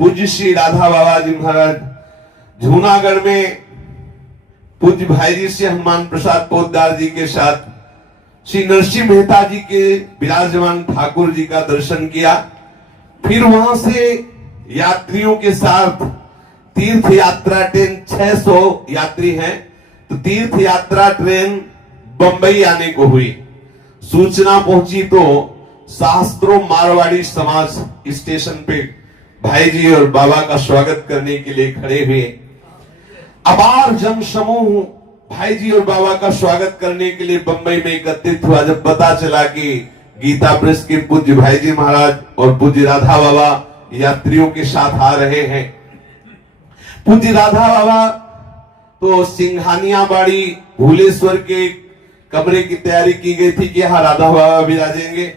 पूज्य श्री राधा बाबा जी महाराज जूनागढ़ में पूज्य भाई जी से हनुमान प्रसाद पोद्दार जी के साथ श्री नरसिंह मेहता जी के विराजमान ठाकुर जी का दर्शन किया। फिर वहां से यात्रियों के साथ तीर्थ यात्रा ट्रेन 600 यात्री हैं, तो तीर्थ यात्रा ट्रेन बंबई आने को हुई। सूचना पहुंची तो शास्त्रों मारवाड़ी समाज स्टेशन पे भाई जी और बाबा का स्वागत करने के लिए खड़े हुए। अपार जन समूह भाई जी और बाबा का स्वागत करने के लिए बंबई में एकत्रित हुआ। जब पता चला कि गीता प्रेस के पूज्य भाई जी महाराज और पूज्य राधा बाबा यात्रियों के साथ आ रहे हैं, पूज्य राधा बाबा तो सिंघानिया बाड़ी भूलेश्वर के कमरे की तैयारी की गई थी कि यहाँ राधा बाबा भी आ जाएंगे।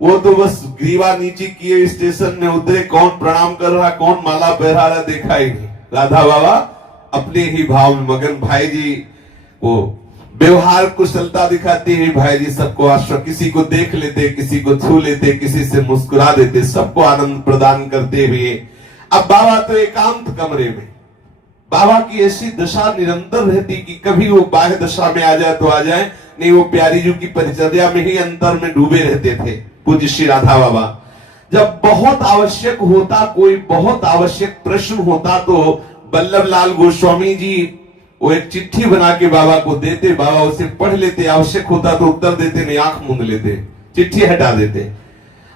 वो तो बस ग्रीवा नीचे किए स्टेशन में उतरे, कौन प्रणाम कर रहा कौन माला पहरा रहा देखा ही नहीं। राधा बाबा अपने ही भाव में मगन। भाई जी वो व्यवहार कुशलता दिखाते हुए भाई जी सबको आश्रय, किसी को देख लेते, किसी को छू लेते, किसी से मुस्कुरा देते, सबको आनंद प्रदान करते हुए। अब बाबा तो एकांत कमरे में, बाबा की ऐसी दशा निरंतर रहती कि कभी वो बाह्य दशा में आ जाए तो आ जाए, नहीं वो प्यारी जी की परिचर्या में ही अंतर में डूबे रहते थे पूज्य श्री राधा बाबा। जब बहुत आवश्यक होता, कोई बहुत आवश्यक प्रश्न होता तो वल्लभ लाल गोस्वामी जी वो एक चिट्ठी बना के बाबा को देते, बाबा उसे पढ़ लेते, आवश्यक होता तो उत्तर देते, नहीं आंख मूंद लेते, चिट्ठी हटा देते।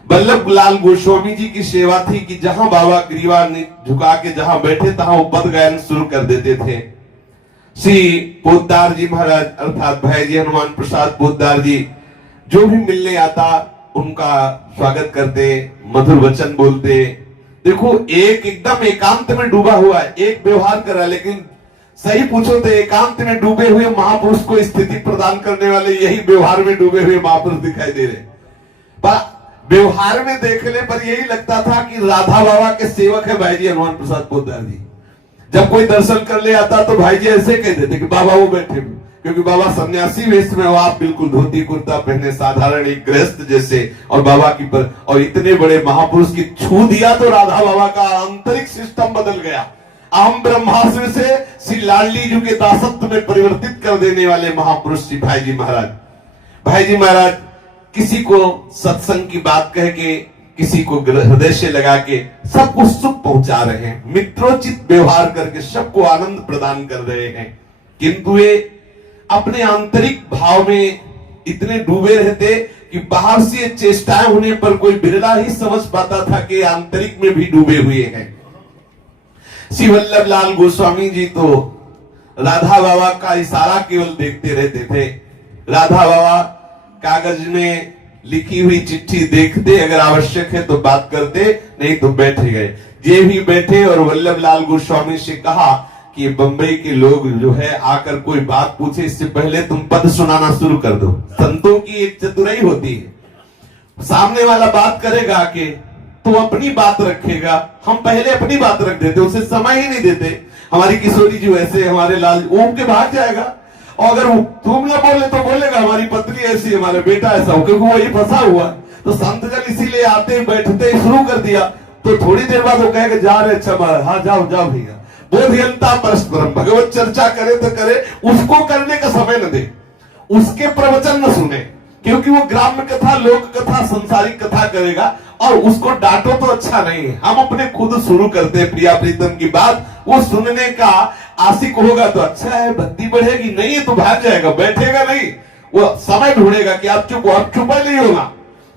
वल्लभ लाल गोस्वामी जी की सेवा थी कि जहां बाबा ग्रीवा झुका के जहां बैठे तहां वो पद गायन शुरू कर देते थे। श्री पोद्दार जी महाराज अर्थात भाई जी हनुमान प्रसाद पोद्दार जी जो भी मिलने आता उनका स्वागत करते, मधुर वचन बोलते। देखो एक एकदम एकांत में डूबा हुआ है, एक व्यवहार कर रहा है, लेकिन सही पूछो तो एकांत में डूबे हुए महापुरुष को स्थिति प्रदान करने वाले यही व्यवहार में डूबे हुए महापुरुष दिखाई दे रहे। पर व्यवहार में देखने पर यही लगता था कि राधा बाबा के सेवक है भाई जी हनुमान प्रसाद पोद्दार जी। जब कोई दर्शन कर ले आता तो भाई जी ऐसे कह देते कि बाबा वो बैठे, क्योंकि बाबा सन्यासी वेश में हो, आप बिल्कुल धोती कुर्ता पहने साधारण एक गृहस्थ जैसे, और बाबा की पर और इतने बड़े महापुरुष की छू दिया तो राधा बाबा का आंतरिक सिस्टम बदल गया। अहम ब्रह्मास्त्र से श्री लाडली जी के दासत्व में परिवर्तित कर देने वाले महापुरुष श्री भाई जी महाराज। भाई जी महाराज किसी को सत्संग की बात कह के, किसी को हृदय से लगा के सबको सुख पहुंचा रहे हैं, मित्रोचित व्यवहार करके सबको आनंद प्रदान कर रहे हैं। किंतु वे अपने आंतरिक भाव में इतने डूबे रहते कि बाहर से चेष्टाएं होने पर कोई बिरला ही समझ पाता था कि आंतरिक में भी डूबे हुए हैं। श्री वल्लभ लाल गोस्वामी जी तो राधा बाबा का इशारा केवल देखते रहते थे। राधा बाबा कागज में लिखी हुई चिट्ठी देखते, अगर आवश्यक है तो बात करते, नहीं तो बैठ गए। ये भी बैठे और वल्लभ लाल गोस्वामी से कहा कि बंबई के लोग जो है आकर कोई बात पूछे इससे पहले तुम पद सुनाना शुरू कर दो। संतों की एक चतुराई होती है, सामने वाला बात करेगा कि तो अपनी बात रखेगा, हम पहले अपनी बात रख देते, उसे समय ही नहीं देते। हमारी किशोरी जी वैसे, हमारे लाल ओम के भाग जाएगा, और अगर तुम ना बोले तो बोलेगा हमारी पत्नी ऐसी, हमारा बेटा ऐसा हो, क्योंकि वो ये फंसा हुआ। तो संत जन इसीलिए आते बैठते शुरू कर दिया, तो थोड़ी देर बाद वो कहेगा जा रहे, अच्छा हाँ जाओ जाओ भैया। बोधियंता परस्परम, भगवत चर्चा करे तो करे, उसको करने का समय न दे, उसके प्रवचन न सुने, क्योंकि वो ग्राम्य कथा, लोक कथा, संसारिक कथा करेगा, और उसको डांटो तो अच्छा नहीं है। हम अपने खुद शुरू करते हैं प्रिया प्रीतम की बात, वो सुनने का आशिक होगा तो अच्छा है, भक्ति बढ़ेगी, नहीं है तो भाग जाएगा, बैठेगा नहीं, वो समय ढूंढेगा कि आप चुप हो, आप चुप नहीं होगा।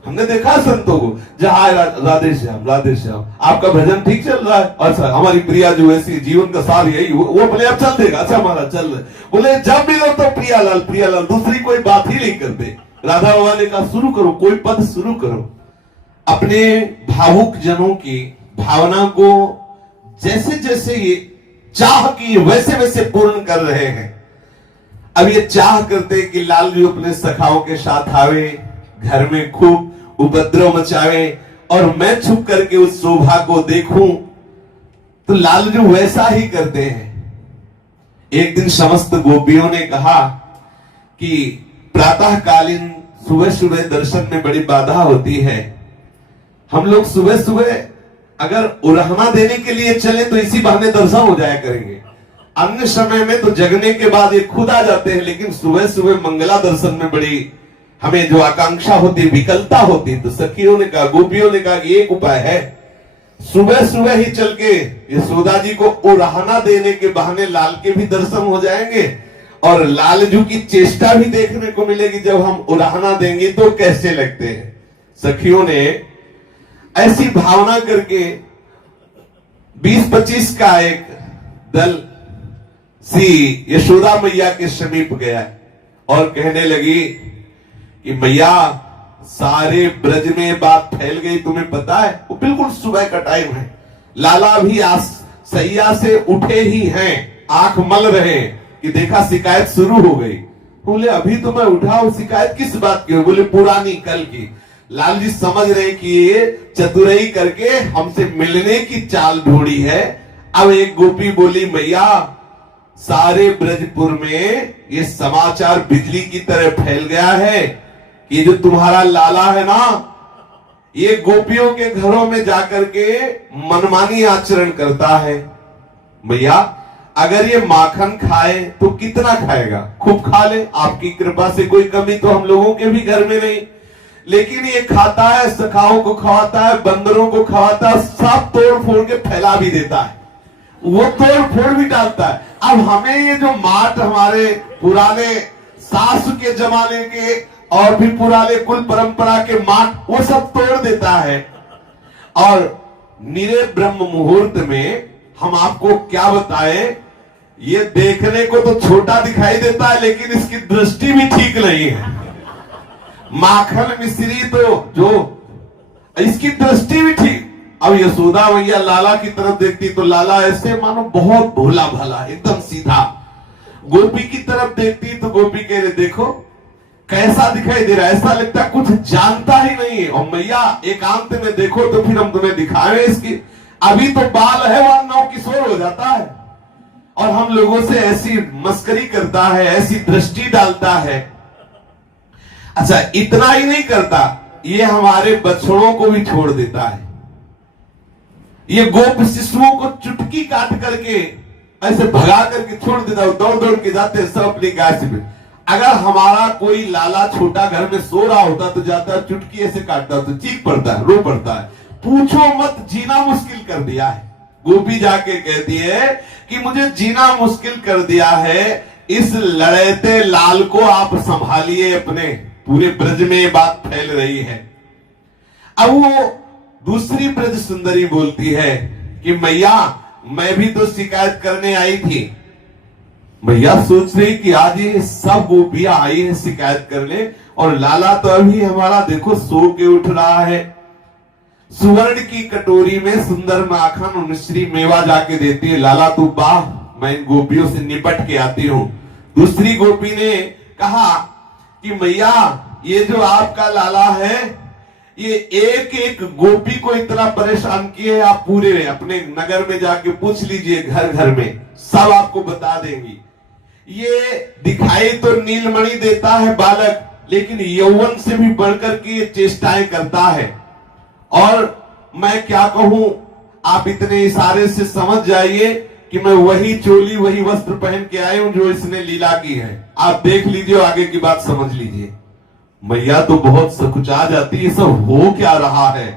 हमने देखा संतों को, जहां राधे श्याम आपका भजन ठीक चल रहा है, अच्छा हमारी प्रिया जो ऐसी जीवन का सार यही, वो बोले अब चल देगा, अच्छा हमारा चल रहा है, बोले जब मिलो तो प्रियालाल, दूसरी कोई बात ही नहीं करते। राधा बाबा ने कहा शुरू करो, कोई पद शुरू करो। अपने भावुक जनों की भावना को जैसे जैसे ये चाह की वैसे वैसे पूर्ण कर रहे हैं। अब ये चाह करते कि लाल जी अपने सखाओं के साथ आवे, घर में खूब उपद्रव मचावे और मैं छुप करके उस शोभा को देखूं, तो लाल जी वैसा ही करते हैं। एक दिन समस्त गोपियों ने कहा कि प्रातःकालीन सुबह सुबह दर्शन में बड़ी बाधा होती है, हम लोग सुबह सुबह अगर उरहना देने के लिए चले तो इसी बहाने दर्शन हो जाया करेंगे। अन्य समय में तो जगने के बाद ये खुद आ जाते हैं, लेकिन सुबह सुबह मंगला दर्शन में बड़ी हमें जो आकांक्षा होती, विकलता होती, तो सखियों ने कहा, गोपियों ने कहा कि एक उपाय है, सुबह सुबह ही चल के यशोदा जी को उरहना देने के बहाने लाल के भी दर्शन हो जाएंगे और लालजू की चेष्टा भी देखने को मिलेगी। जब हम उरहना देंगे तो कैसे लगते हैं। सखियों ने ऐसी भावना करके 20-25 का एक दल सी यशोदा मैया के समीप गया और कहने लगी कि मैया, सारे ब्रज में बात फैल गई, तुम्हें पता है। वो बिल्कुल सुबह का टाइम है, लाला भी सैया से उठे ही हैं, आंख मल रहे हैं कि देखा शिकायत शुरू हो गई। बोले अभी तो मैं उठा हूं, शिकायत किस बात की? बोले पुरानी, कल की। लाल जी समझ रहे कि ये चतुराई करके हमसे मिलने की चाल ढूंढी है। अब एक गोपी बोली, मैया, सारे ब्रजपुर में ये समाचार बिजली की तरह फैल गया है कि जो तुम्हारा लाला है ना, ये गोपियों के घरों में जाकर के मनमानी आचरण करता है। मैया, अगर ये माखन खाए तो कितना खाएगा? खूब खा ले, आपकी कृपा से कोई कमी तो हम लोगों के भी घर में नहीं, लेकिन ये खाता है, सखाओं को खवाता है, बंदरों को खवाता है, सब तोड़ फोड़ के फैला भी देता है, वो तोड़ फोड़ भी डालता है। अब हमें ये जो माट हमारे पुराने सासु के जमाने के और भी पुराने कुल परंपरा के माट, वो सब तोड़ देता है। और निरे ब्रह्म मुहूर्त में हम आपको क्या बताएं, ये देखने को तो छोटा दिखाई देता है, लेकिन इसकी दृष्टि भी ठीक नहीं है। माखन मिश्री तो जो इसकी दृष्टि भी ठीक। अब यशोदा मैया लाला की तरफ देखती तो लाला ऐसे मानो बहुत भोला भाला, एकदम सीधा। गोपी की तरफ देखती तो गोपी कह रहे, देखो कैसा दिखाई दे रहा है, ऐसा लगता है कुछ जानता ही नहीं है। और मैया एकांत में देखो तो फिर हम तुम्हें दिखाएं इसकी, अभी तो बाल है, वहां नौ किशोर हो जाता है और हम लोगों से ऐसी मस्करी करता है, ऐसी दृष्टि डालता है। अच्छा, इतना ही नहीं करता, ये हमारे बछड़ों को भी छोड़ देता है। ये गोप शिशुओं को चुटकी काट करके ऐसे भगा करके छोड़ देता है, दौड़ दौड़ के जाते हैं सब अपनी गाय से। अगर हमारा कोई लाला छोटा घर में सो रहा होता तो जाता है, चुटकी ऐसे काटता तो चीख पड़ता है, रो पड़ता है, पूछो मत, जीना मुश्किल कर दिया है। गोपी जाके कहती है कि मुझे जीना मुश्किल कर दिया है, इस लड़ते लाल को आप संभालिए, अपने पूरे ब्रज में ये बात फैल रही है। अब वो दूसरी ब्रज सुंदरी बोलती है कि मैया, मैं भी तो शिकायत करने आई थी। मैया सोच रही कि आज ये सब गोपियां आई है शिकायत करने, और लाला तो अभी हमारा देखो सो के उठ रहा है। सुवर्ण की कटोरी में सुंदर माखन और मिश्री मेवा जाके देती है। लाला तू बाह, मैं इन गोपियों से निपट के आती हूं। दूसरी गोपी ने कहा कि मैया, ये जो आपका लाला है, ये एक एक गोपी को इतना परेशान किए, आप पूरे अपने नगर में जाके पूछ लीजिए, घर घर में सब आपको बता देंगी। ये दिखाई तो नीलमणि देता है बालक, लेकिन यौवन से भी बढ़कर के ये चेष्टाएं करता है। और मैं क्या कहूं, आप इतने इशारे से समझ जाइए कि मैं वही चोली वही वस्त्र पहन के आया हूं जो इसने लीला की है। आप देख लीजिए, आगे की बात समझ लीजिए। मैया तो बहुत सकुचा जाती है, सब हो क्या रहा है।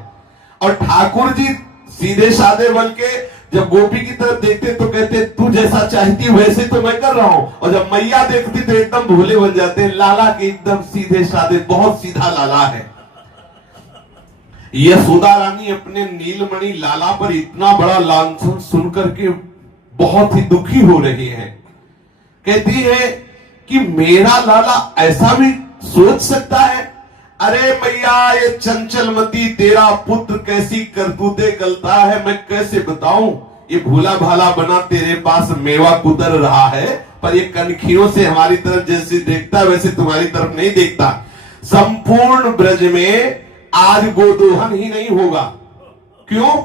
और ठाकुर जी सीधे साधे बन के जब गोपी की तरफ देखते तो कहते, तू जैसा चाहती वैसे तो मैं कर रहा हूं। और जब मैया देखती तो एकदम भोले बन जाते हैं। लाला के एकदम सीधे साधे, बहुत सीधा लाला है। यशोदा रानी अपने नीलमणि लाला पर इतना बड़ा लांछन सुनकर के बहुत ही दुखी हो रही है। कहती है कि मेरा लाला ऐसा भी सोच सकता है? अरे मैया, ये चंचलमती तेरा पुत्र कैसी करतूते गलता है, मैं कैसे बताऊं। ये भूला भाला बना तेरे पास मेवा कुतर रहा है, पर ये कनखियों से हमारी तरफ जैसे देखता है वैसे तुम्हारी तरफ नहीं देखता। संपूर्ण ब्रज में आज गोदोहन ही नहीं होगा। क्यों?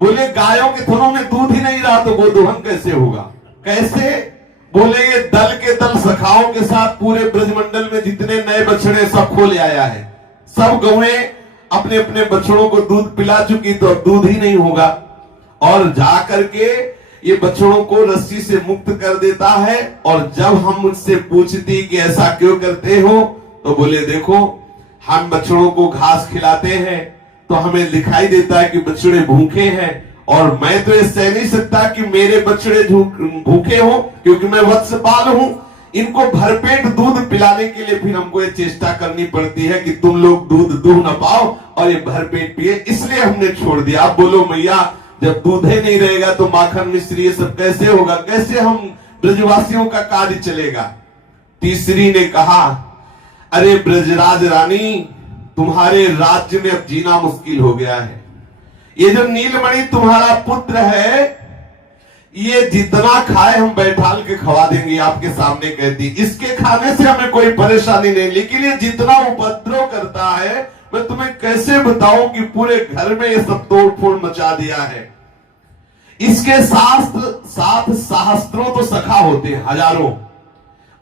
बोले गायों के थनों में दूध ही नहीं रहा तो गोदोहन कैसे होगा? कैसे? बोले ये दल के दल सखाओं के साथ पूरे ब्रजमंडल में जितने नए बछड़े सब खो ले आया है, सब गौएं अपने अपने बछड़ों को दूध पिला चुकी, तो अब दूध ही नहीं होगा। और जा करके ये बछड़ों को रस्सी से मुक्त कर देता है। और जब हम मुझसे पूछती कि ऐसा क्यों करते हो, तो बोले देखो हम बछड़ों को घास खिलाते हैं तो हमें दिखाई देता है कि बछड़े भूखे हैं, और मैं तो ये सह नहीं सकता कि मेरे बछड़े भूखे हो, क्योंकि मैं वत्सपाल हूं। इनको भरपेट दूध पिलाने के लिए फिर हमको ये चेष्टा करनी पड़ती है कि तुम लोग दूध दूह न पाओ और ये भरपेट पिए, इसलिए हमने छोड़ दिया। आप बोलो मैया जब दूध ही नहीं रहेगा तो माखन मिश्री ये सब कैसे होगा, कैसे हम ब्रजवासियों का कार्य चलेगा। तीसरी ने कहा अरे ब्रजराज रानी, तुम्हारे राज्य में अब जीना मुश्किल हो गया है। ये जो नीलमणि तुम्हारा पुत्र है, ये जितना खाए हम बैठाल के खवा देंगे, आपके सामने कहती। इसके खाने से हमें कोई परेशानी नहीं, लेकिन ये जितना उपद्रव करता है मैं तुम्हें कैसे बताऊं कि पूरे घर में ये सब तोड़ फोड़ मचा दिया है। इसके साथ सहस्त्रों तो सखा होते हैं, हजारों,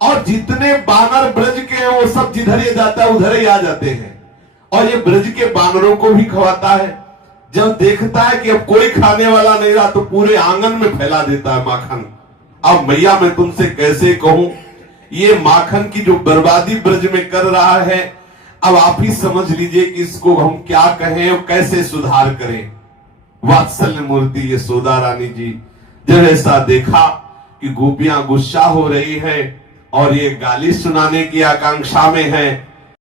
और जितने बानर ब्रज के हैं वो सब जिधर ये जाता है उधर ही आ जाते हैं, और ये ब्रज के बानरों को भी खवाता है। जब देखता है कि अब कोई खाने वाला नहीं रहा तो पूरे आंगन में फैला देता है माखन। अब मैया मैं तुमसे कैसे कहूं, ये माखन की जो बर्बादी ब्रज में कर रहा है, अब आप ही समझ लीजिए कि इसको हम क्या कहें और कैसे सुधार करें। वात्सल्य मूर्ति यशोदा रानी जी जब ऐसा देखा कि गोपियां गुस्सा हो रही है और ये गाली सुनाने की आकांक्षा में है,